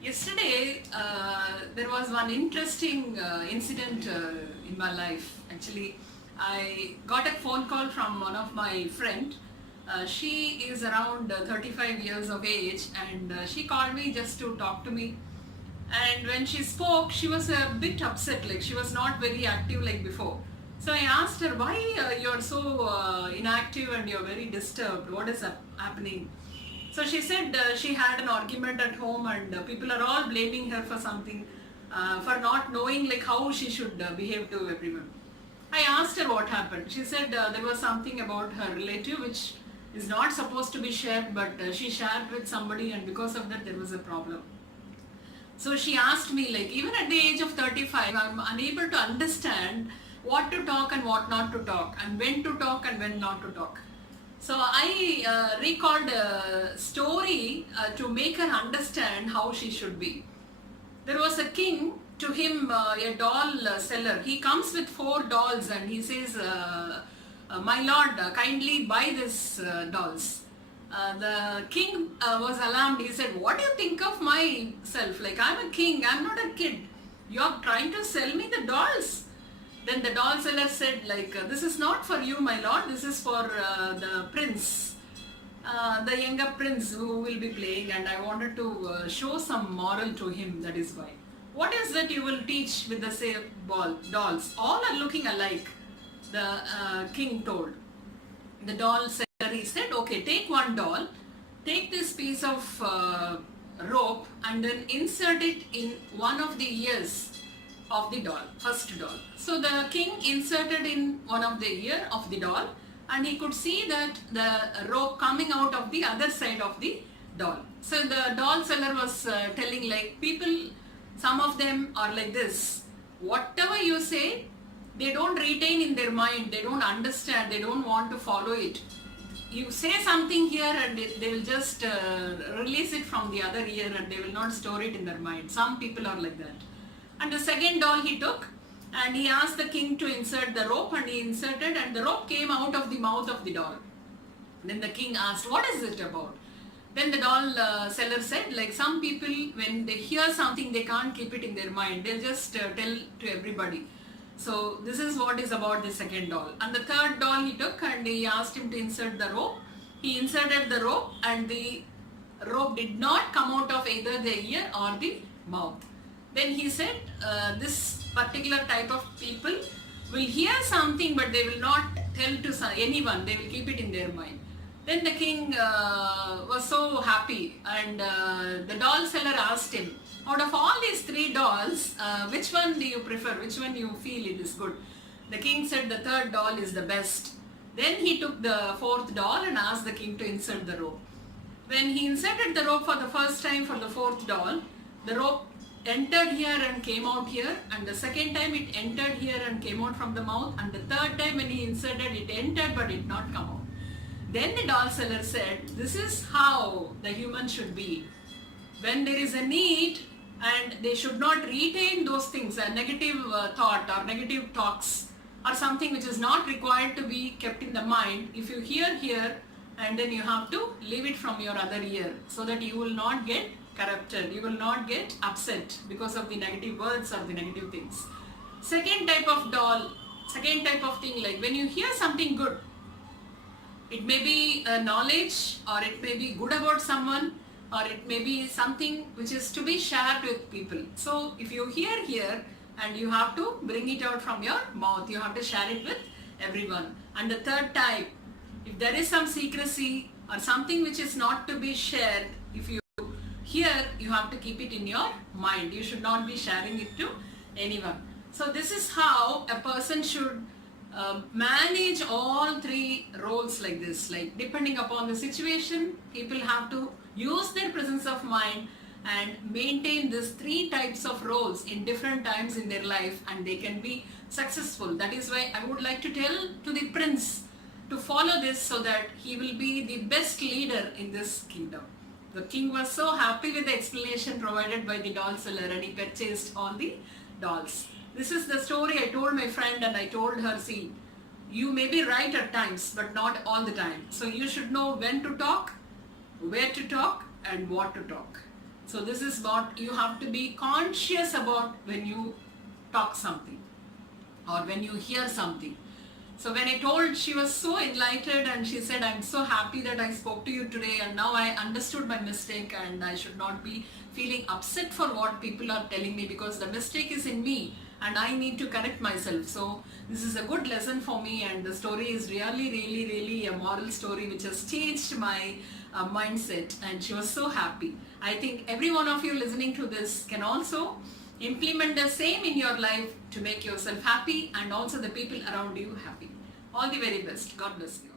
Yesterday there was one interesting incident in my life. Actually, I got a phone call from one of my friend. She is around 35 years of age, and she called me just to talk to me. And when she spoke, she was a bit upset, like she was not very active like before. So I asked her, why you're so inactive and you're very disturbed? What is happening? So she said she had an argument at home, and people are all blaming her for something, for not knowing like how she should behave to everyone. I asked her what happened. She said there was something about her relative which is not supposed to be shared, but she shared with somebody, and because of that there was a problem. So she asked me, like, even at the age of 35, I'm unable to understand what to talk and what not to talk, and when to talk and when not to talk. So I recalled a story to make her understand how she should be. There was a king, to him a doll seller. He comes with 4 dolls and he says, my lord, kindly buy these dolls. The king was alarmed. He said, what do you think of myself? Like, I'm a king, I'm not a kid. You're trying to sell me the dolls? Then the doll seller said, like, this is not for you, my lord, this is for the prince, the younger prince who will be playing, and I wanted to show some moral to him, that is why. What is that you will teach with the same dolls? All are looking alike, the king told. The doll seller, he said, okay, take one doll, take this piece of rope and then insert it in one of the ears of the doll, first doll. So the king inserted in one of the ear of the doll, and he could see that the rope coming out of the other side of the doll. So the doll seller was telling, like, people, some of them are like this. Whatever you say, they don't retain in their mind, they don't understand, they don't want to follow it. You say something here and they will just release it from the other ear, and they will not store it in their mind. Some people are like that. And the second doll he took, and he asked the king to insert the rope, and he inserted, and the rope came out of the mouth of the doll. Then the king asked, what is it about? Then the doll seller said, like, some people, when they hear something, they can't keep it in their mind. They'll just tell to everybody. So this is what is about the second doll. And the third doll he took, and he asked him to insert the rope. He inserted the rope, and the rope did not come out of either the ear or the mouth. Then he said, this particular type of people will hear something, but they will not tell to anyone. They will keep it in their mind. Then the king was so happy, and the doll seller asked him, out of all these 3 dolls, which one do you prefer? Which one you feel it is good? The king said the third doll is the best. Then he took the 4th doll and asked the king to insert the rope. When he inserted the rope for the first time for the 4th doll, the rope entered here and came out here, and the second time it entered here and came out from the mouth, and the third time when he inserted, it entered but did not come out. Then the doll seller said, this is how the human should be. When there is a need, and they should not retain those things, a negative thought or negative talks or something which is not required to be kept in the mind. If you hear here, and then you have to leave it from your other ear, so that you will not get corrupted, you will not get upset because of the negative words or the negative things. Second type of doll, second type of thing, like when you hear something good, it may be a knowledge, or it may be good about someone, or it may be something which is to be shared with people. So if you hear here, and you have to bring it out from your mouth, you have to share it with everyone. And the third type, if there is some secrecy or something which is not to be shared, if you hear, you have to keep it in your mind. You should not be sharing it to anyone. So this is how a person should manage all 3 roles like this. Like, depending upon the situation, people have to use their presence of mind and maintain these 3 types of roles in different times in their life, and they can be successful. That is why I would like to tell to the prince to follow this, so that he will be the best leader in this kingdom. The king was so happy with the explanation provided by the doll seller, and he purchased all the dolls. This is the story I told my friend, and I told her, see, you may be right at times, but not all the time. So you should know when to talk, where to talk, and what to talk. So this is what you have to be conscious about when you talk something or when you hear something. So when I told, she was so enlightened and she said, I'm so happy that I spoke to you today and now I understood my mistake and I should not be feeling upset for what people are telling me, because the mistake is in me and I need to correct myself. So this is a good lesson for me, and the story is really a moral story which has changed my mindset, and she was so happy. I think every one of you listening to this can also implement the same in your life to make yourself happy and also the people around you happy. All the very best. God bless you.